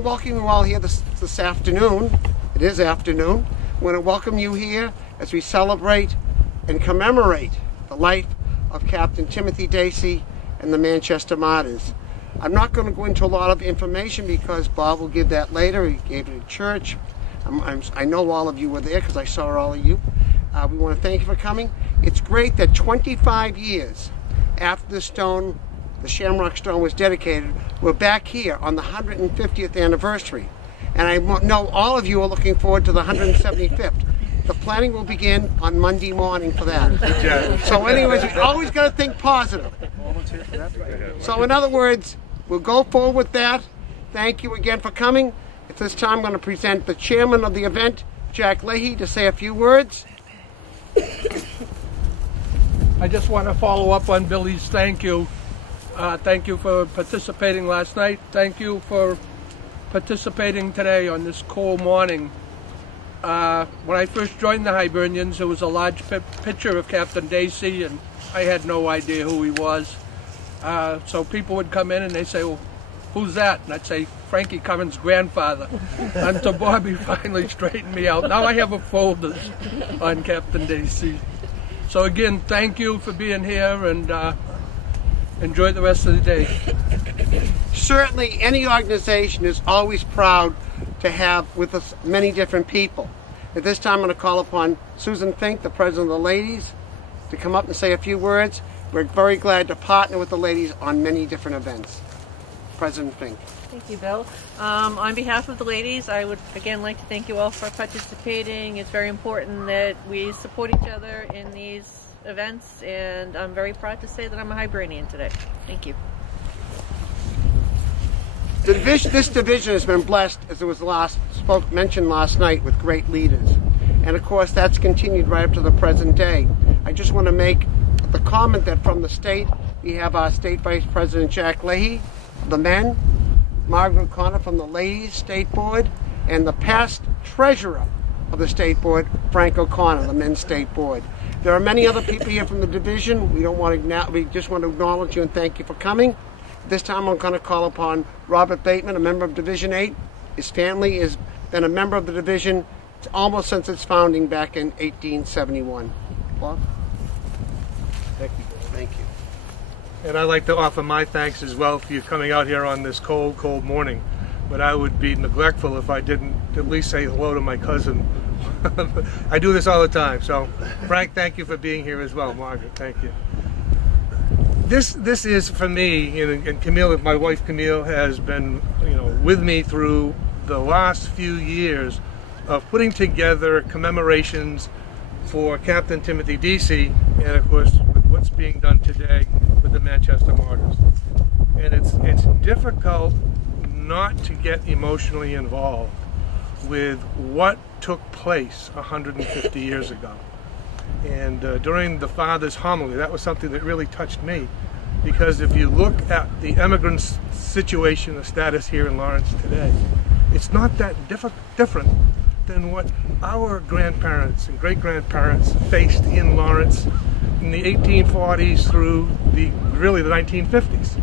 to welcome you all here this afternoon. It is afternoon. I want to welcome you here as we celebrate and commemorate the life of Captain Timothy Deasy and the Manchester Martyrs. I'm not going to go into a lot of information because Bob will give that later. He gave it at church. I know all of you were there because I saw all of you. We want to thank you for coming. It's great that 25 years after the Shamrock Stone was dedicated, we're back here on the 150th anniversary. And I know all of you are looking forward to the 175th. The planning will begin on Monday morning for that. So anyways, we always got to think positive. So in other words, we'll go forward with that. Thank you again for coming. At this time, I'm going to present the chairman of the event, Jack Leahy, to say a few words. I just want to follow up on Billy's thank you. Thank you for participating last night. Thank you for participating today on this cold morning. When I first joined the Hibernians, there was a large picture of Captain Deasy, and I had no idea who he was. So people would come in and they'd say, well, who's that? And I'd say, Frankie Cummins' grandfather. Until Bobby finally straightened me out. Now I have a folder on Captain Deasy. So again, thank you for being here, and enjoy the rest of the day. Certainly, any organization is always proud to have with us many different people. At this time, I'm going to call upon Susan Fink, the president of the ladies, to come up and say a few words. We're very glad to partner with the ladies on many different events. President Fink. Thank you, Bill. On behalf of the ladies, I would again like to thank you all for participating. It's very important that we support each other in these events, and I'm very proud to say that I'm a Hibernian today. Thank you. This division has been blessed, as it was mentioned last night, with great leaders. And of course, that's continued right up to the present day. I just want to make the comment that from the state, we have our State Vice President Jack Leahy, the men, Margaret O'Connor from the Ladies State Board, and the past treasurer of the State Board, Frank O'Connor, the Men's State Board. There are many other people here from the division. We just want to acknowledge you and thank you for coming. This time I'm going to call upon Robert Bateman, a member of Division 8. His family has been a member of the division almost since its founding back in 1871. Bob? Thank you. Thank you. And I'd like to offer my thanks as well for you coming out here on this cold, cold morning. But I would be neglectful if I didn't at least say hello to my cousin. I do this all the time. So, Frank, thank you for being here as well. Margaret, thank you. This is for me, and Camille, my wife Camille, has been with me through the last few years of putting together commemorations for Captain Timothy Deasy, and of course with what's being done today with the Manchester Martyrs. And it's difficult not to get emotionally involved with what took place 150 years ago. And during the Father's homily, that was something that really touched me, because if you look at the immigrant situation, the status here in Lawrence today, it's not that different than what our grandparents and great-grandparents faced in Lawrence in the 1840s through really the 1950s,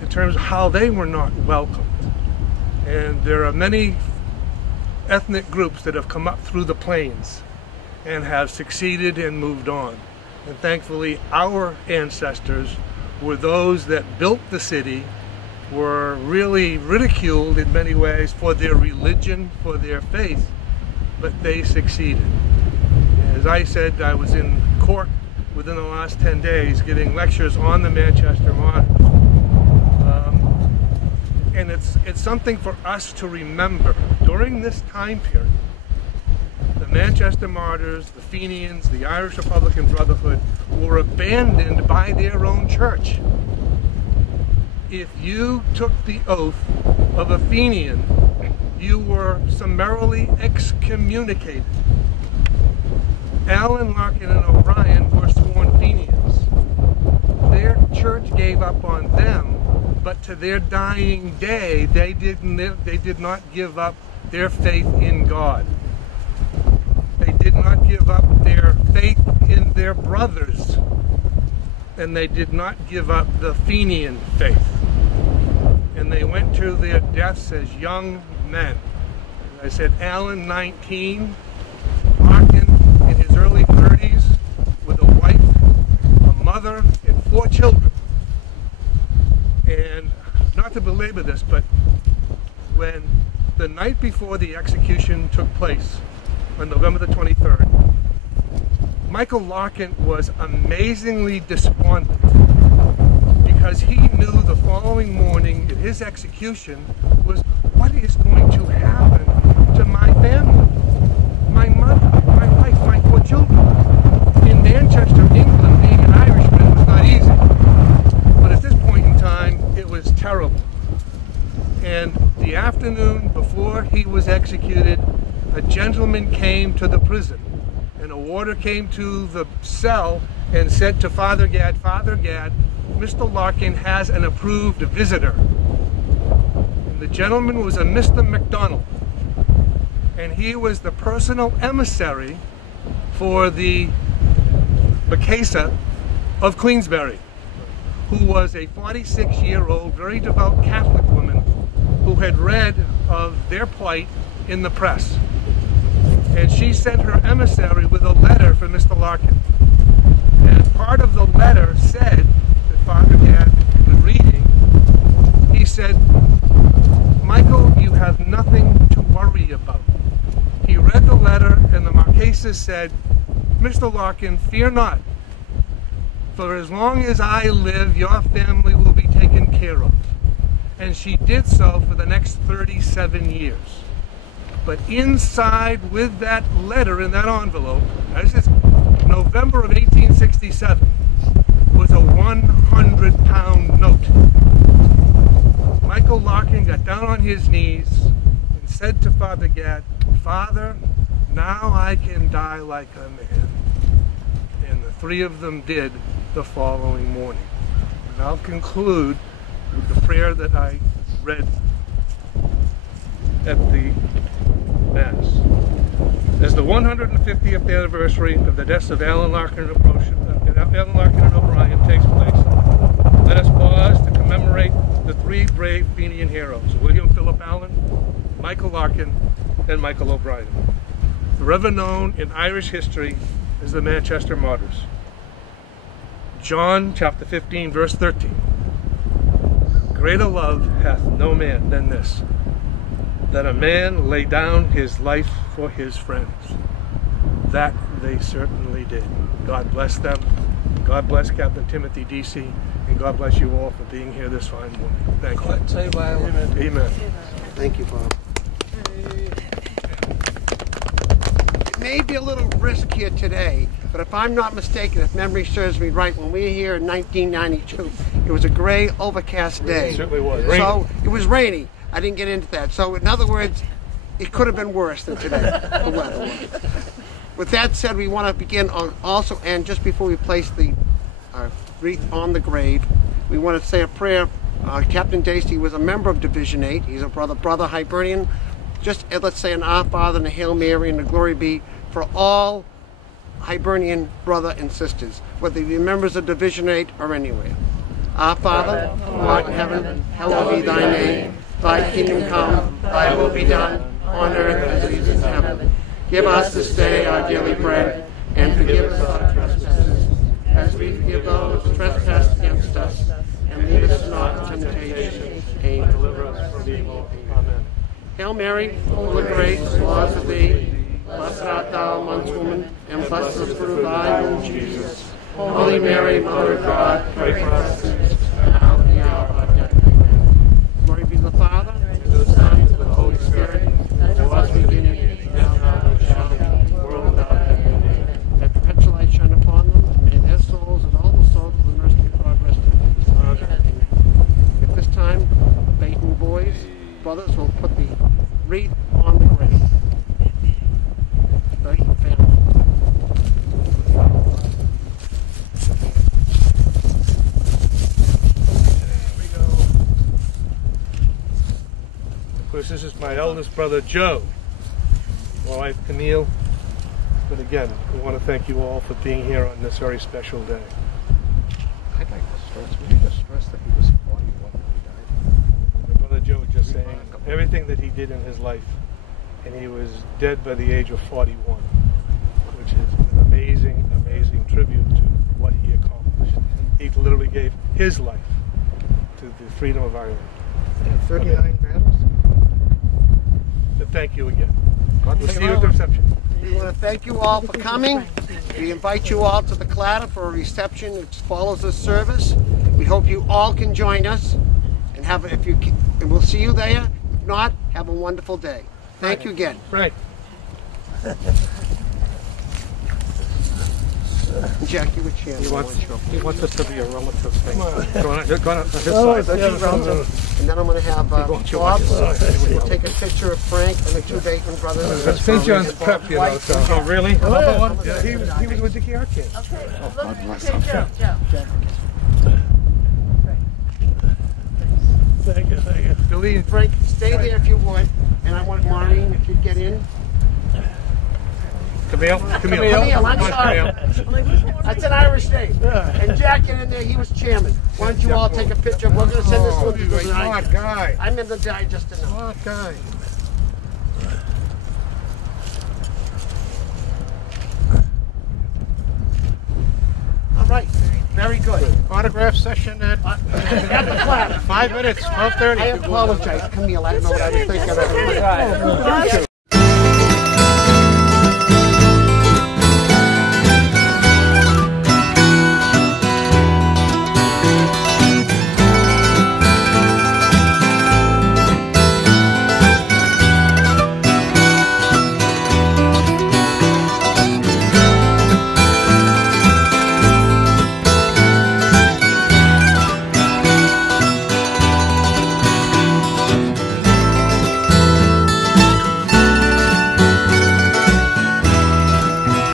in terms of how they were not welcomed. And there are many ethnic groups that have come up through the plains and have succeeded and moved on. And thankfully, our ancestors were those that built the city, were really ridiculed in many ways for their religion, for their faith, but they succeeded. As I said, I was in Cork within the last 10 days giving lectures on the Manchester Martyrs. And it's something for us to remember. During this time period, the Manchester Martyrs, the Fenians, the Irish Republican Brotherhood were abandoned by their own church. If you took the oath of a Fenian, you were summarily excommunicated. Allen, Larkin, and O'Brien were sworn Fenians. Their church gave up on them, but to their dying day, they did not give up their faith in God. They did not give up their faith in their brothers, and they did not give up the Fenian faith. And they went to their deaths as young, men. I said Alan, 19, Larkin in his early 30s, with a wife, a mother, and 4 children. And not to belabor this, but when the night before the execution took place, on November the 23rd, Michael Larkin was amazingly despondent because he knew the following morning that his execution was, what is going to happen to my family, my mother, my wife, my 4 children? In Manchester, England, being an Irishman was not easy, but at this point in time, it was terrible. And the afternoon before he was executed, a gentleman came to the prison, and a warder came to the cell and said to Father Gadd, Mr. Larkin has an approved visitor. And the gentleman was a Mr. McDonald, and he was the personal emissary for the Marquesa of Queensberry, who was a 46-year-old, very devout Catholic woman who had read of their plight in the press. And she sent her emissary with a letter for Mr. Larkin. And part of the letter said, that Father Gadd was reading, he said, Michael, you have nothing to worry about. He read the letter, and the Marquesa said, Mr. Larkin, fear not. For as long as I live, your family will be taken care of. And she did so for the next 37 years. But inside with that letter in that envelope, this is November of 1867, was a 100-pound note. Michael Larkin got down on his knees and said to Father Gadd, Father, now I can die like a man. And the 3 of them did the following morning. And I'll conclude with the prayer that I read at the Mass. As the 150th anniversary of the deaths of Alan Larkin and O'Brien takes place, let us pause to commemorate the 3 brave Fenian heroes, William Philip Allen, Michael Larkin, and Michael O'Brien, forever known in Irish history as the Manchester Martyrs. John chapter 15, verse 13. Greater love hath no man than this, that a man lay down his life for his friends. That they certainly did. God bless them. God bless Captain Timothy Deasy, and God bless you all for being here this fine morning. Thank you. Amen. Amen. Thank you, Bob. It may be a little brisk here today, but if I'm not mistaken, if memory serves me right, when we were here in 1992, it was a gray, overcast day. It certainly was. So it was rainy. I didn't get into that. So in other words, it could have been worse than today, the weather was. With that said, we want to begin on also, and just before we place the wreath on the grave, we want to say a prayer. Captain Deasy was a member of Division 8. He's a brother Hibernian. Just let's say an Our Father and a Hail Mary and a Glory be for all Hibernian brother and sisters, whether they be members of Division 8 or anywhere. Our Father, who art in heaven, hallowed be thy name. Thy kingdom come, thy will be done, on earth as it is in heaven. Give us this day our daily bread, and forgive us our trespasses, as we forgive those who trespass against us. And lead us not into temptation, and deliver us from evil. Amen. Hail Mary, full of grace, the Lord is with thee. Blessed art thou amongst women, and blessed is the fruit of thy womb, Jesus. Holy Mary, Mother of God, pray for us sinners, now and at the hour of our death. Amen. Glory be to the Father, and to the Son, and to the Holy Spirit, as it was in the beginning, now and shall be, world without end. Amen. Let the perpetual light shine upon them, and may their souls and all the souls of the mercy progress to peace. Amen. At this time, Baton boys, brothers will put the wreath on the grave. Thank you, family. Of course, this is my eldest brother, Joe. My wife, Camille. But again, we want to thank you all for being here on this very special day. I'd like to stress, we need to stress that he was 41 when he died. My brother Joe was just saying, everything that he did in his life, and he was dead by the age of 41, which is an amazing, amazing tribute to what he accomplished. He literally gave his life to the freedom of Ireland. And 39 battles. So thank you again. We'll see you at the reception. We want to thank you all for coming. We invite you all to the Clatter for a reception which follows this service. We hope you all can join us, and and we'll see you there. If not, have a wonderful day. Thank you again. Right. Jackie, which hand? He wants us to be a relative thing. Go on his That's side. your relative. And then I'm going to have Bob. We'll take a picture of Frank and the two Bateman brothers. St. John's prep, you know. So. Oh, really? Yeah, he was with Dickie Arkin. Joe. Thank you. Billy and Frank, stay there if you would. And I want Maureen, if you'd get in. Camille, I'm sorry. That's an Irish name. And Jack, get in there. He was chairman. Why don't you all take a picture? We're going to send this one to the smart guy. I'm in the digest to know. Smart guy. All right. Very good. Autograph session at the Clatter. 5 minutes, 12:30. I apologize, Camille. I don't know what I was thinking of.